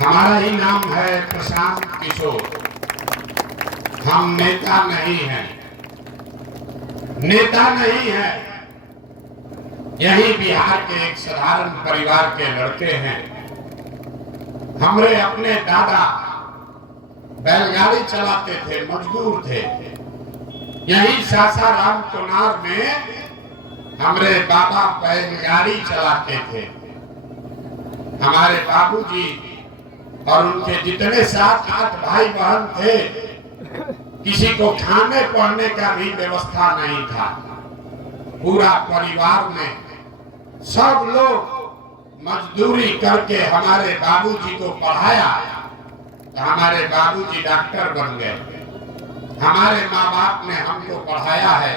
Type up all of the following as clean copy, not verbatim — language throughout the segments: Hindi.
हमारा ही नाम है प्रशांत किशोर। हम नेता नहीं हैं, नेता नहीं है। यही बिहार के एक साधारण परिवार के लड़के हैं। हमारे अपने दादा बैलगाड़ी चलाते थे, मजदूर थे। यही सासाराम कोनार में हमारे बाबा बैलगाड़ी चलाते थे। हमारे बाबूजी और उनके जितने 7-8 भाई बहन थे, किसी को खाने पढ़ने का भी व्यवस्था नहीं था। पूरा परिवार में सब लोग मजदूरी करके हमारे बाबूजी को पढ़ाया, तो हमारे बाबूजी डॉक्टर बन गए। हमारे माँ बाप ने हमको पढ़ाया है,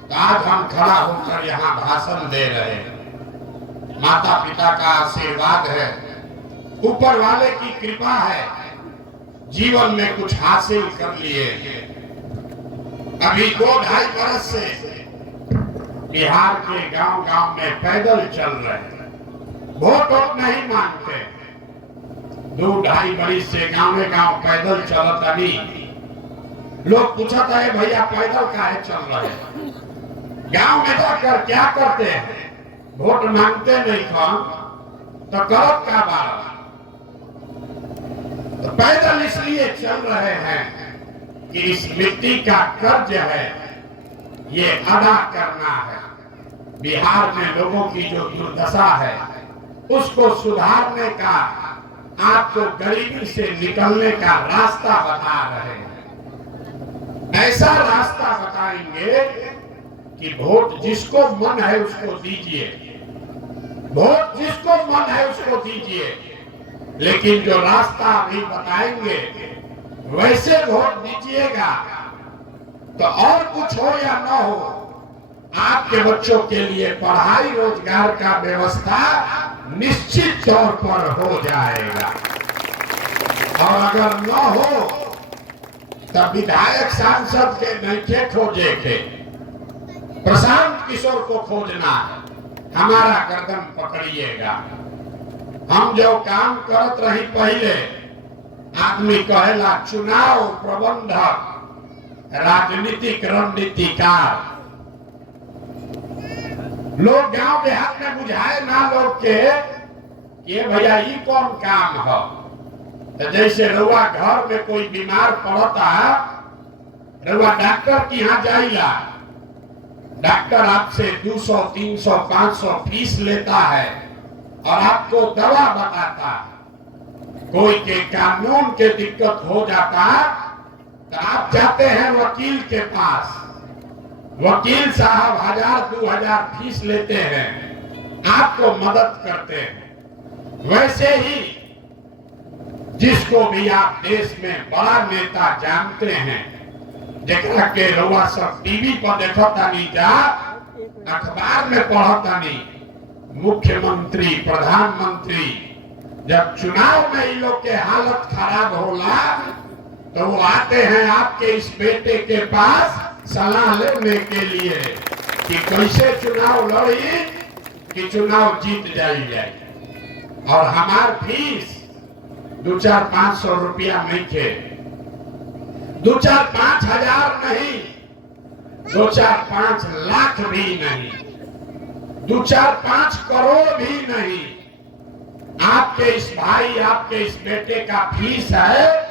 तो आज हम खड़ा होकर यहाँ भाषण दे रहे हैं। माता पिता का आशीर्वाद है, ऊपर वाले की कृपा है, जीवन में कुछ हासिल कर लिए। अभी 2-2.5 बरस से बिहार के गांव-गांव में पैदल चल रहे हैं, वोट नहीं मांगते। 2-2.5 बरस से गांव-गांव पैदल चलता नहीं। लोग पूछता है भैया पैदल काहे चल रहे हैं, गांव में जाकर क्या करते हैं? वोट मांगते नहीं कौन तो करत का बार। तो पैदल इसलिए चल रहे हैं कि इस मिट्टी का कर्ज है, ये अदा करना है। बिहार में लोगों की जो दुर्दशा है उसको सुधारने का, आपको गरीबी से निकलने का रास्ता बता रहे हैं। ऐसा रास्ता बताएंगे कि वोट जिसको मन है उसको दीजिए, वोट जिसको मन है उसको दीजिए, लेकिन जो रास्ता अभी बताएंगे वैसे वोट दीजिएगा तो और कुछ हो या ना हो, आपके बच्चों के लिए पढ़ाई रोजगार का व्यवस्था निश्चित तौर पर हो जाएगा। और अगर न हो तब विधायक सांसद के नहीं खोजे के, प्रशांत किशोर को खोजना है। हमारा गर्दन पकड़िएगा। हम जो काम करत रही पहले, आदमी कहेला चुनाव प्रबंधक, राजनीतिक रणनीतिकार। लोग गांव देहात में बुझाए ना लोग के ये भैया ये कौन काम है। तो जैसे रउआ घर में कोई बीमार पड़ता, रउआ डॉक्टर के यहाँ जाइला, डॉक्टर आपसे 200, 300, 500 फीस लेता है और आपको दवा बताता है। कोई के कानून के दिक्कत हो जाता तो आप जाते हैं वकील के पास, वकील साहब 1000-2000 फीस लेते हैं, आपको मदद करते हैं। वैसे ही जिसको भी आप देश में बड़ा नेता जानते हैं, जरा के रउआ सब टीवी पर देखता नहीं, जा अखबार में पढ़ता नहीं, मुख्यमंत्री प्रधानमंत्री जब चुनाव में इन लोग के हालत खराब होला तो वो आते हैं आपके इस बेटे के पास सलाह लेने के लिए कि कैसे चुनाव लड़ी कि चुनाव जीत जाए। और हमार फीस 2-4-500 रुपया नहीं थे, 2-4-5 हजार नहीं, 2-4-5 लाख भी नहीं, 2-4-5 करोड़ भी नहीं। आपके इस भाई, आपके इस बेटे का फीस है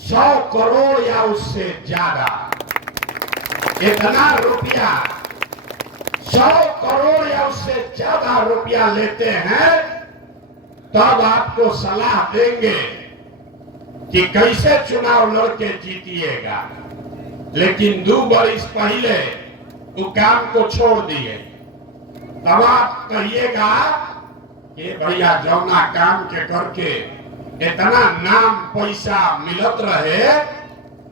100 करोड़ या उससे ज्यादा। इतना रुपया 100 करोड़ या उससे ज्यादा रुपया लेते हैं, तब आपको सलाह देंगे कि कैसे चुनाव लड़के जीतिएगा। लेकिन 2 बरस पहले वो काम को छोड़ दिए, तब आप कहिएगा कि भैया जौना काम के करके इतना नाम पैसा मिलत रहे,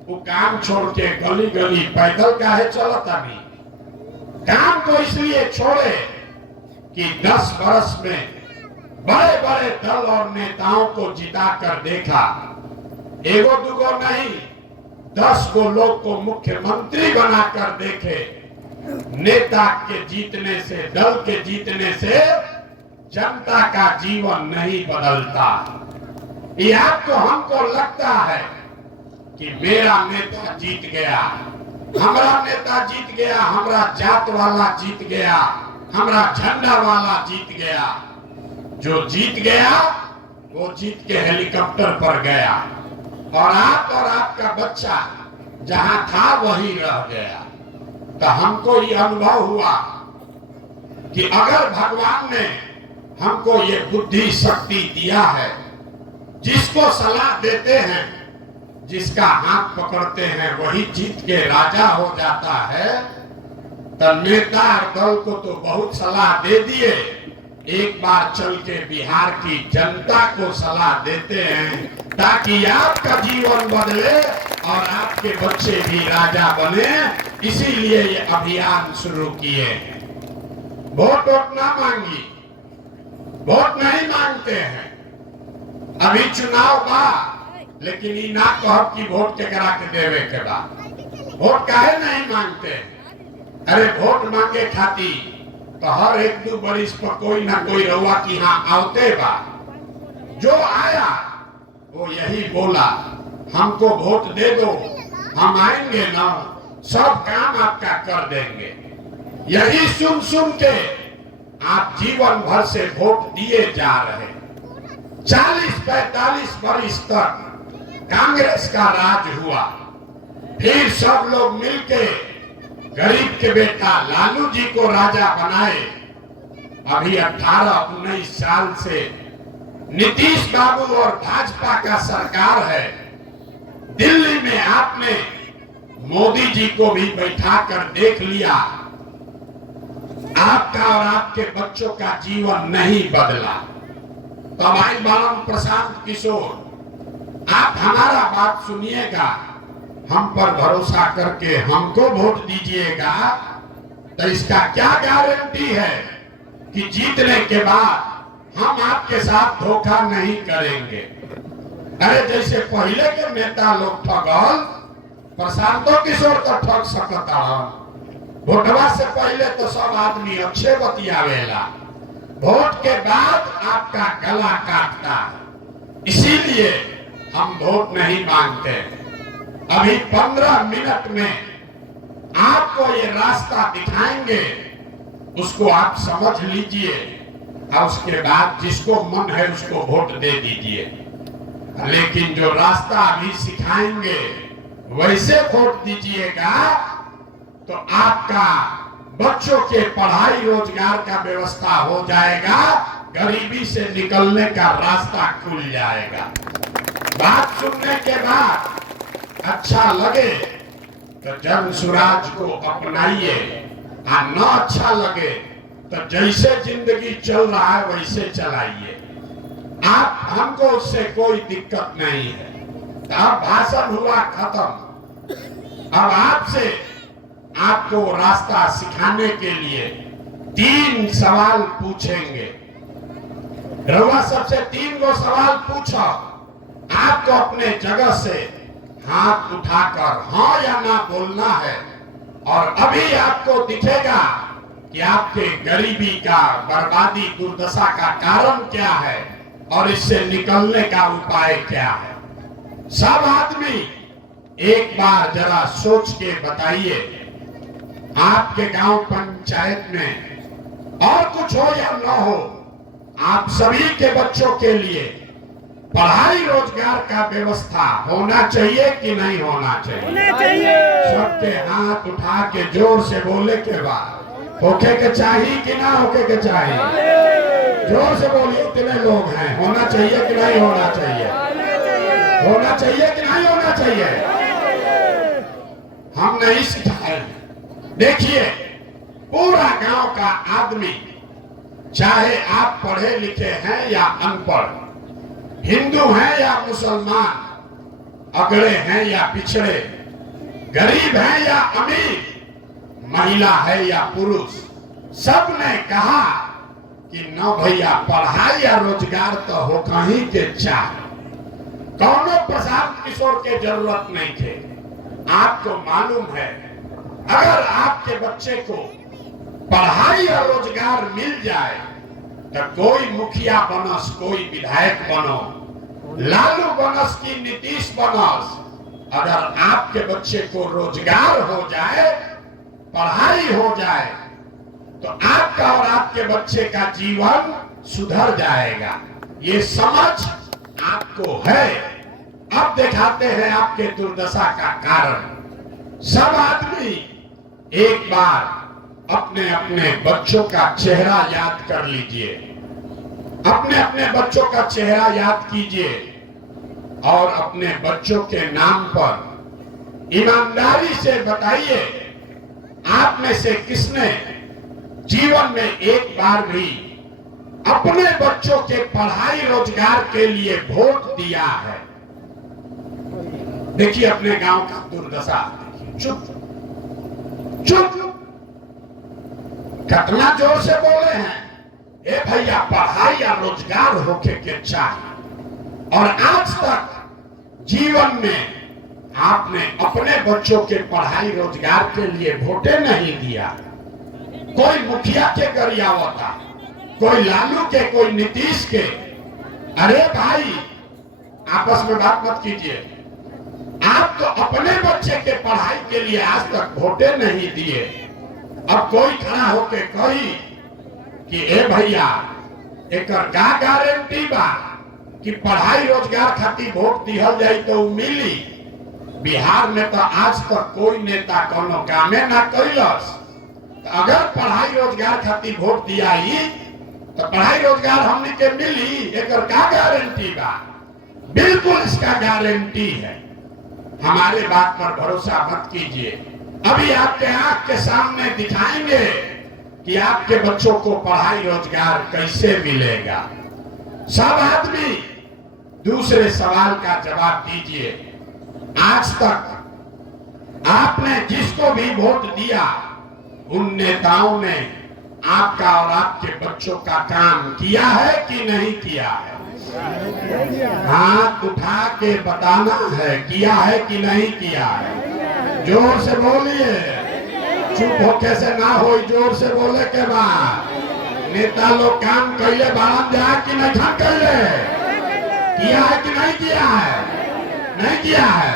वो काम छोड़ के गली गली पैदल काहे चलता नहीं। काम को इसलिए छोड़े कि 10 बरस में बड़े बड़े दल और नेताओं को जिता कर देखा, एगो दुगो नहीं 10 को लोग को मुख्यमंत्री बनाकर देखे। नेता के जीतने से, दल के जीतने से जनता का जीवन नहीं बदलता। या तो हमको लगता है कि मेरा नेता जीत गया, हमारा नेता जीत गया, हमारा जात वाला जीत गया, हमारा झंडा वाला जीत गया। जो जीत गया वो जीत के हेलीकॉप्टर पर गया और आप और आपका बच्चा जहां था वहीं रह गया। तो हमको ये अनुभव हुआ कि अगर भगवान ने हमको ये बुद्धि शक्ति दिया है, जिसको सलाह देते हैं, जिसका हाथ पकड़ते हैं वही जीत के राजा हो जाता है। तो नेता और दल को तो बहुत सलाह दे दिए, एक बार चल के बिहार की जनता को सलाह देते हैं ताकि आपका जीवन बदले और आपके बच्चे भी राजा बने। इसीलिए ये अभियान शुरू किए। वोट ना मांगी, वोट नहीं मांगते हैं। अभी चुनाव बा, लेकिन ये ना कहब कि वोट के करा के देवे के बाद वोट काहे नहीं मांगते। अरे वोट मांगे खाती तो हर एक दो बरिस पर कोई ना कोई रउआ की यहाँ आवते बा। जो आया वो यही बोला, हमको वोट दे दो, हम आएंगे ना, सब काम आपका कर देंगे। यही सुन सुन के आप जीवन भर से वोट दिए जा रहे। 40-45 वर्ष तक कांग्रेस का राज हुआ, फिर सब लोग मिलके गरीब के बेटा लालू जी को राजा बनाए। अभी 18-19 साल से नीतीश बाबू और भाजपा का सरकार है। दिल्ली में आपने मोदी जी को भी बैठा कर देख लिया, आपका और आपके बच्चों का जीवन नहीं बदला। तब आई बालम प्रशांत किशोर, आप हमारा बात सुनिएगा, हम पर भरोसा करके हमको वोट दीजिएगा। तो इसका क्या गारंटी है कि जीतने के बाद हम आपके साथ धोखा नहीं करेंगे। अरे जैसे पहले के नेता लोग ठगल, प्रशांतो किशोर तो ठग सकता। वोटवा से पहले तो सब आदमी अच्छे बतियावेला, वोट के बाद आपका गला काटता है। इसीलिए हम वोट नहीं मांगते। अभी 15 मिनट में आपको ये रास्ता दिखाएंगे, उसको आप समझ लीजिए और उसके बाद जिसको मन है उसको वोट दे दीजिए। लेकिन जो रास्ता अभी सिखाएंगे वैसे वोट दीजिएगा तो आपका बच्चों के पढ़ाई रोजगार का व्यवस्था हो जाएगा, गरीबी से निकलने का रास्ता खुल जाएगा। बात सुनने के बाद अच्छा लगे तो जन स्वराज को अपनाइए, और न अच्छा लगे तो जैसे जिंदगी चल रहा है वैसे चलाइए। आप हमको उससे कोई दिक्कत नहीं है। अब भाषण हुआ खत्म। अब आपसे आपको रास्ता सिखाने के लिए 3 सवाल पूछेंगे। रउआ सबसे 3 गो सवाल पूछो। आपको अपने जगह से हाथ उठाकर हाँ या ना बोलना है। और अभी आपको दिखेगा कि आपके गरीबी का, बर्बादी, दुर्दशा का कारण क्या है और इससे निकलने का उपाय क्या है। सब आदमी एक बार जरा सोच के बताइए, आपके गांव पंचायत में और कुछ हो या न हो, आप सभी के बच्चों के लिए पढ़ाई रोजगार का व्यवस्था होना चाहिए कि नहीं होना चाहिए? होना चाहिए। सबके हाथ उठा के जोर से बोले के बाद होके के चाहिए कि ना होके के चाहिए? जोर से बोलिए, कितने लोग हैं? होना चाहिए कि नहीं होना चाहिए? होना चाहिए कि नहीं होना चाहिए? हम नहीं सिखाए। देखिए, पूरा गांव का आदमी, चाहे आप पढ़े लिखे हैं या अनपढ़, हिंदू हैं या मुसलमान, अगड़े हैं या पिछड़े, गरीब हैं या अमीर, महिला है या पुरुष, सब ने कहा कि न भैया पढ़ाई या रोजगार तो हो कहीं के चाह। कौनो प्रशांत किशोर के जरूरत नहीं थे। आपको मालूम है, अगर आपके बच्चे को पढ़ाई और रोजगार मिल जाए तो कोई मुखिया बनो, कोई विधायक बनो, लालू बनस की नीतीश बनस। अगर आपके बच्चे को रोजगार हो जाए, पढ़ाई हो जाए, तो आपका और आपके बच्चे का जीवन सुधर जाएगा। ये समझ आपको है। अब दिखाते हैं आपके दुर्दशा का कारण। सब आदमी एक बार अपने अपने बच्चों का चेहरा याद कर लीजिए, अपने अपने बच्चों का चेहरा याद कीजिए और अपने बच्चों के नाम पर ईमानदारी से बताइए, आप में से किसने जीवन में एक बार भी अपने बच्चों के पढ़ाई रोजगार के लिए वोट दिया है? देखिए अपने गांव का दुर्दशा। चुप चुप, कितना जोर से बोले हैं। ए भैया, पढ़ाई या रोजगार होके के चाहिए। और आज तक जीवन में आपने अपने बच्चों के पढ़ाई रोजगार के लिए वोटे नहीं दिया। कोई मुखिया के गरियावता, कोई लालू के, कोई नीतीश के। अरे भाई, आपस में बात मत कीजिए। आप तो अपने बच्चे के पढ़ाई के लिए आज तक वोटे नहीं दिए। अब कोई खड़ा होके कही कि ए भैया, एक का गारंटी बा कि पढ़ाई रोजगार खातिर वोट दिहल जाई तो मिली। बिहार में तो आज तक कोई नेता कोनो कामे ना कैलस। अगर पढ़ाई रोजगार खातिर वोट दिया ही तो पढ़ाई रोजगार हमने के मिली, एक का गारंटी बा? बिल्कुल इसका गारंटी है। हमारे बात पर भरोसा मत कीजिए। अभी आपके आंख के सामने दिखाएंगे कि आपके बच्चों को पढ़ाई रोजगार कैसे मिलेगा। सब आदमी दूसरे सवाल का जवाब दीजिए। आज तक आपने जिसको भी वोट दिया, उन नेताओं ने आपका और आपके बच्चों का काम किया है कि नहीं किया है? हाथ उठा के बताना है, किया है कि नहीं किया है। जोर से बोलिए, चुप होके से ना हो, जोर से बोले के बाद। नेता लोग काम कैले बाढ़ जा कि नहीं था कैले, किया है कि नहीं किया है? नहीं किया है।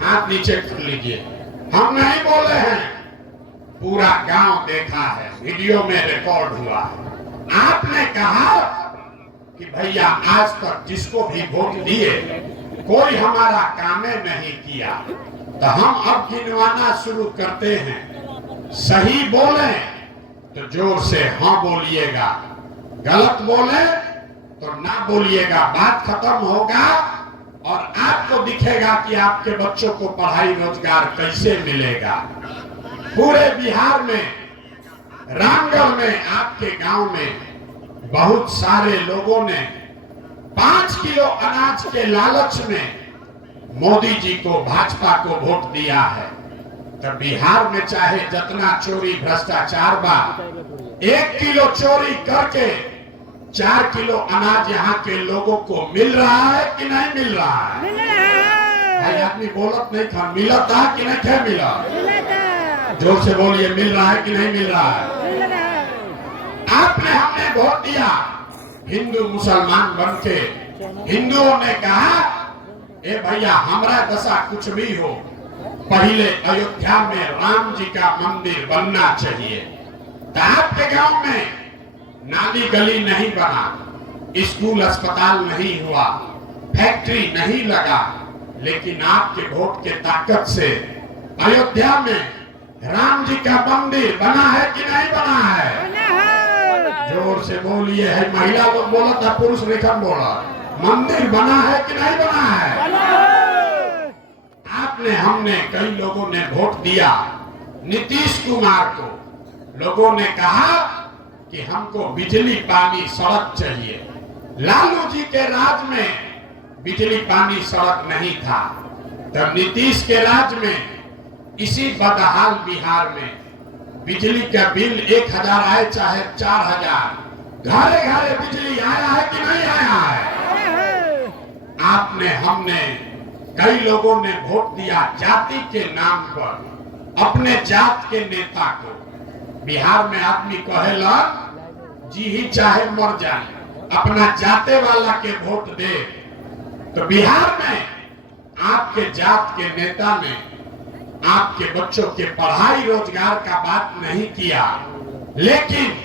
हाथ नीचे कर लीजिए। हम नहीं बोले हैं, पूरा गांव देखा है, वीडियो में रिकॉर्ड हुआ है। आपने कहा कि भैया आज तक जिसको भी वोट दिए कोई हमारा कामे नहीं किया। तो हम अब गिनवाना शुरू करते हैं। सही बोले तो जोर से हाँ बोलिएगा, गलत बोले तो ना बोलिएगा। बात खत्म होगा और आपको दिखेगा कि आपके बच्चों को पढ़ाई रोजगार कैसे मिलेगा। पूरे बिहार में, रामगढ़ में, आपके गांव में बहुत सारे लोगों ने 5 किलो अनाज के लालच में मोदी जी को, भाजपा को वोट दिया है। तो बिहार में चाहे जितना चोरी भ्रष्टाचार बा, 1 किलो चोरी करके 4 किलो अनाज यहाँ के लोगों को मिल रहा है कि नहीं मिल रहा है? भाई आदमी बोलत नहीं था, मिला था कि नहीं था? मिला। जोर से बोलिए, मिल रहा है कि नहीं मिल रहा है? आपने, हमने वोट दिया हिंदू मुसलमान बन के। हिंदुओं ने कहा ए भैया हमारा दशा कुछ भी हो, पहले अयोध्या में राम जी का मंदिर बनना चाहिए। तो आपके गांव में नाली गली नहीं बना, स्कूल अस्पताल नहीं हुआ, फैक्ट्री नहीं लगा, लेकिन आपके वोट के ताकत से अयोध्या में राम जी का मंदिर बना है कि नहीं बना है? जोर से बोलिए। है महिला लोग बोला था, पुरुष नहीं बोला। मंदिर बना है कि नहीं बना है? आपने, हमने, कई लोगों ने वोट दिया नीतीश कुमार को। लोगों ने कहा कि हमको बिजली पानी सड़क चाहिए। लालू जी के राज में बिजली पानी सड़क नहीं था, तब नीतीश के राज में इसी बदहाल बिहार में बिजली का बिल 1000 आए चाहे 4000, घरे घरे बिजली आया है कि नहीं आया है? आपने, हमने, कई लोगों ने वोट दिया जाति के नाम पर, अपने जात के नेता को। बिहार में आदमी कहेला जी ही चाहे मर जाए, अपना जाते वाला के वोट दे। तो बिहार में आपके जात के नेता ने आपके बच्चों के पढ़ाई रोजगार का बात नहीं किया, लेकिन